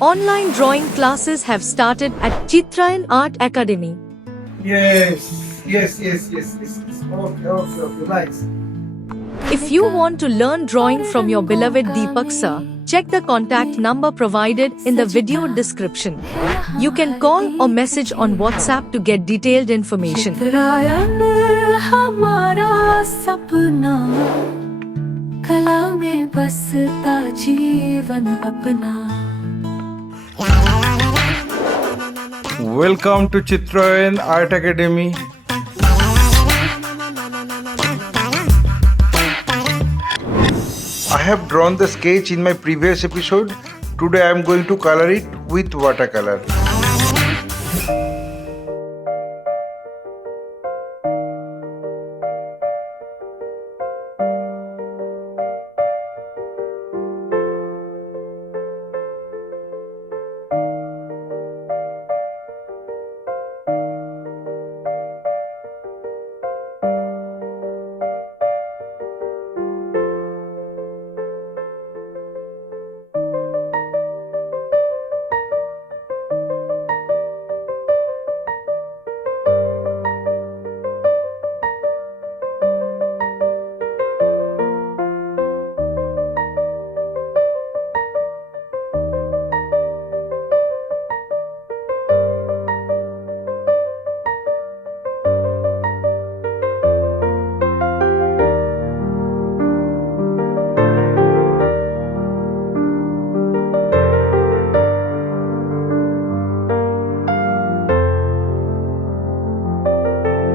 Online drawing classes have started at Chitrayan Art Academy. Yes. Okay, nice. If you want to learn drawing from your beloved Dipak sir, check the contact number provided in the video description. You can call or message on WhatsApp to get detailed information. चित्रायन हमारा सपना कला में बसता जीवन अपना Welcome to Chitrayan Art Academy. I have drawn the sketch in my previous episode. Today I am going to color it with watercolor.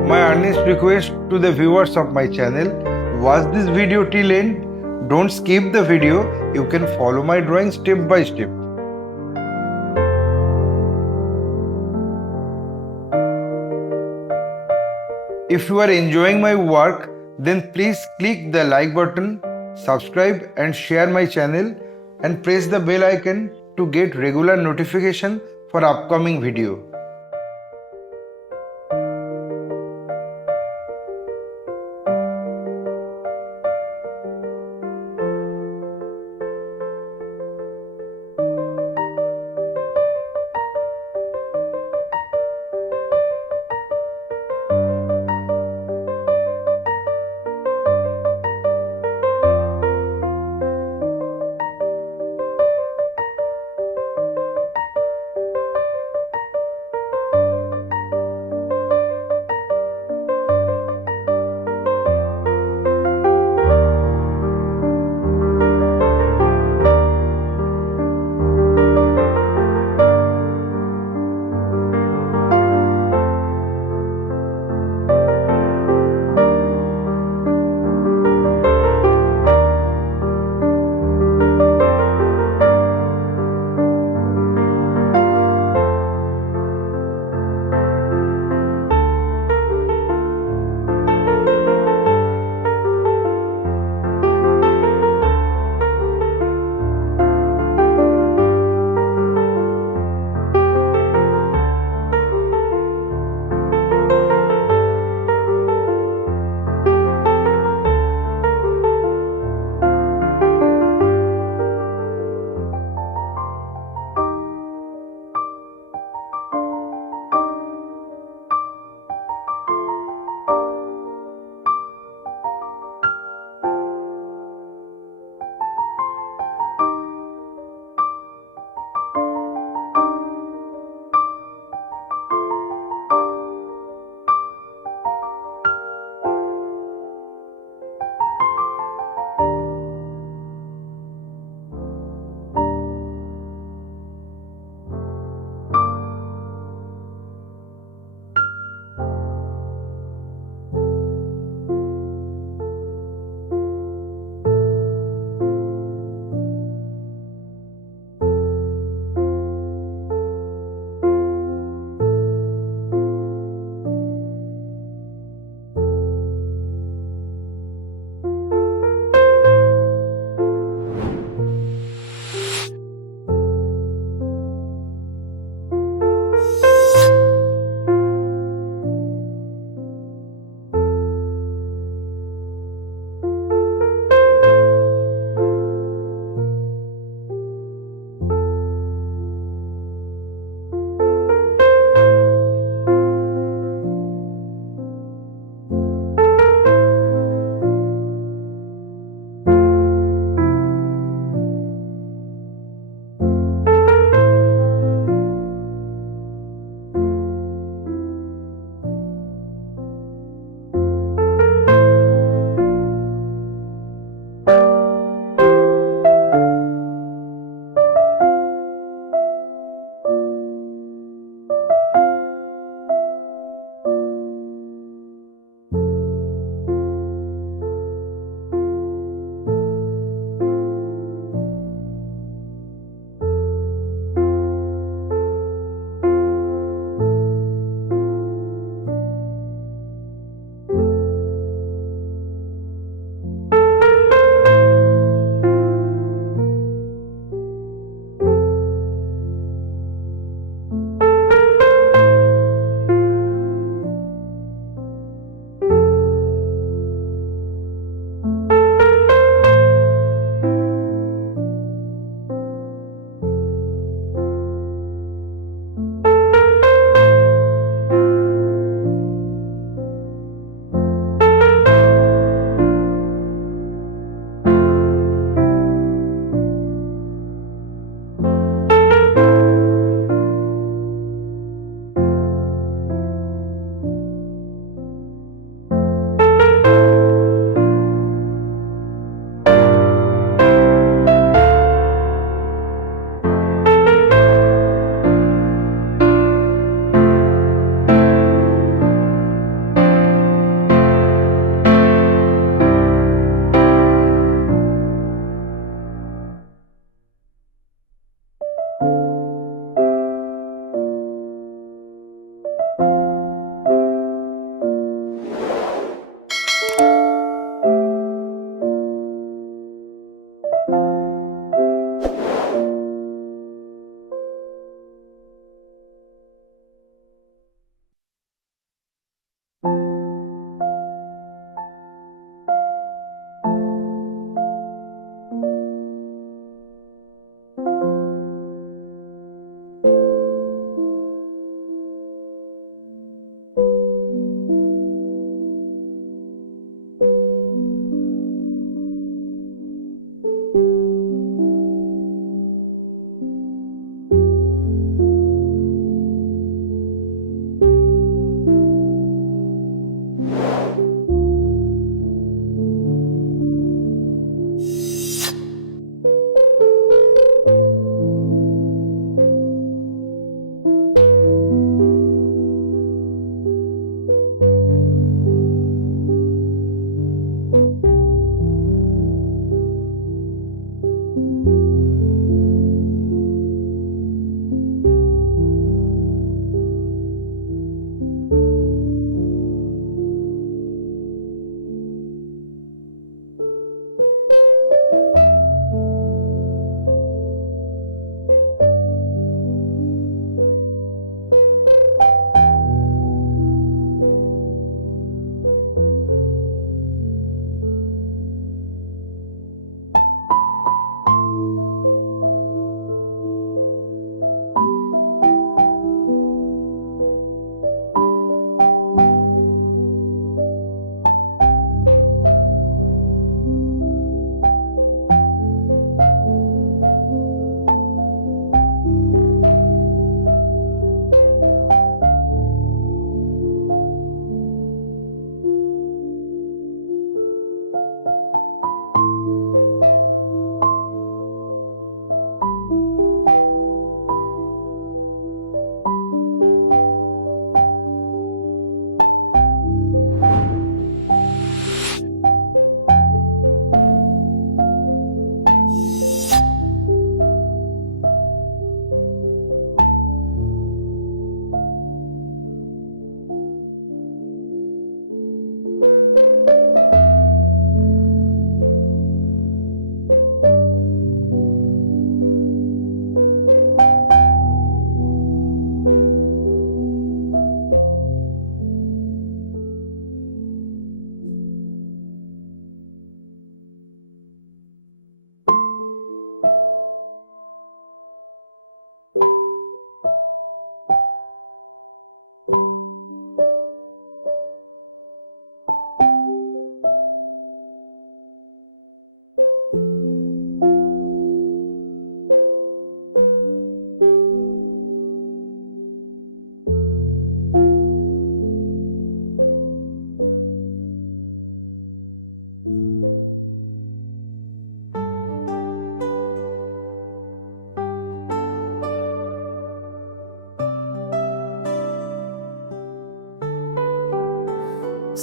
My earnest request to the viewers of my channel, watch this video till end. Don't skip the video. You can follow my drawing step by step. If you are enjoying my work, then please click the like button, subscribe and share my channel and press the bell icon to get regular notification for upcoming video.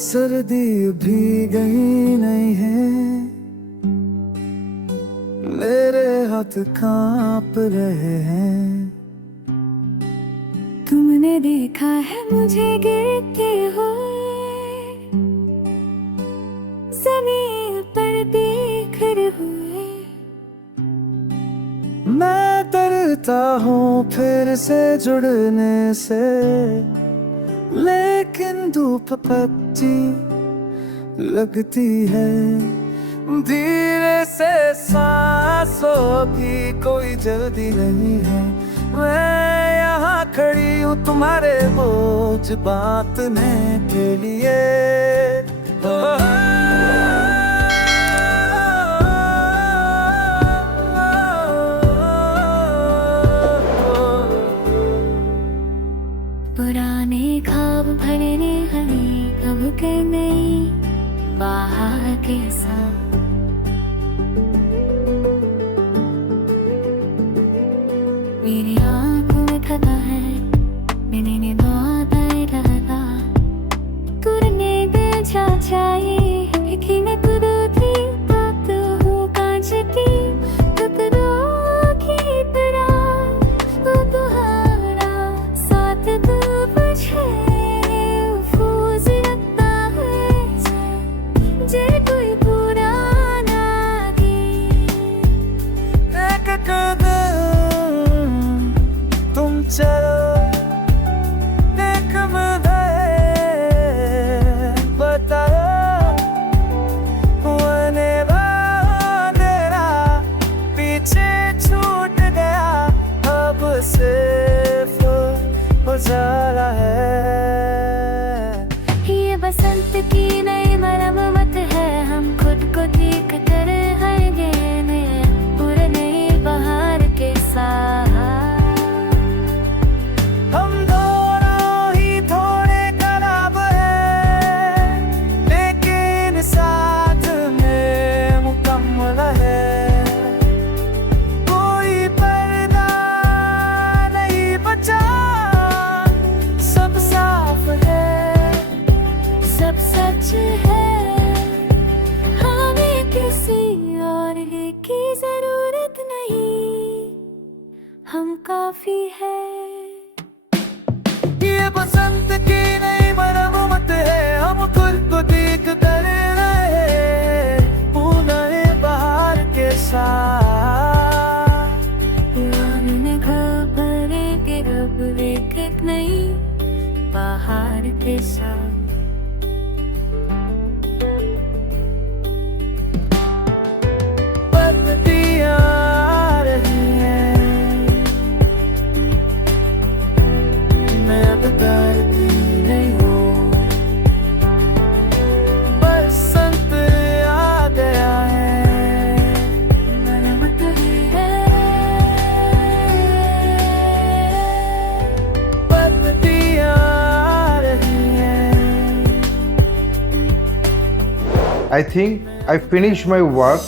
सर्दी भी गई नहीं है, मेरे हाथ कांप रहे हैं। तुमने देखा है मुझे गिरते हुए, जमीन पर बिखरे हुए। मैं डरता हूँ फिर से जुड़ने से, लेकिन धूप पत्ती लगती है। धीरे से सांसों की कोई जल्दी नहीं है, मैं यहाँ खड़ी हूँ तुम्हारे बोझ बांटने के लिए। पुराने ख्वाब भरने हमें अब के नहीं, बाहर के साथ। मेरी आंखों में खता है, मैंने निभाता रहता। करने दे चाचाई कि मैं खुद थी बात हो कांच की, टुकड़ों की तरह वो तुम्हारा साथ तुझे फूज लगता है। जे कोई पुराना गीत, एक कदम तुम चलो, एक मुझे बताओ, मैंने तेरा पीछे छूट गया, अब सिर्फ उजाला है। ये बसंत की नई मरम्मत है, हम खुद को ठीक कर रहेंगे पूरे नई बहार के साथ। हम दोनों ही थोड़े खराब हैं, लेकिन साथ में मुकम्मल है। कोई पर्दा नहीं बचा, सब साफ है, सब सच है, हमें किसी और की जरूरत नहीं, हम काफी है। ये बसंत की नई मरम्मत है, हम खुद को ठीक कर रहे हैं पूरे बहार के साथ। पुराने खबरे के रब एक नहीं, बाहर के साथ। पत्तियां आ रही हैं, मैं अब डरती नहीं हूँ। बसंत आ गया है, मरम्मत है, पत्तियां आ रही हैं। I think I finished my work.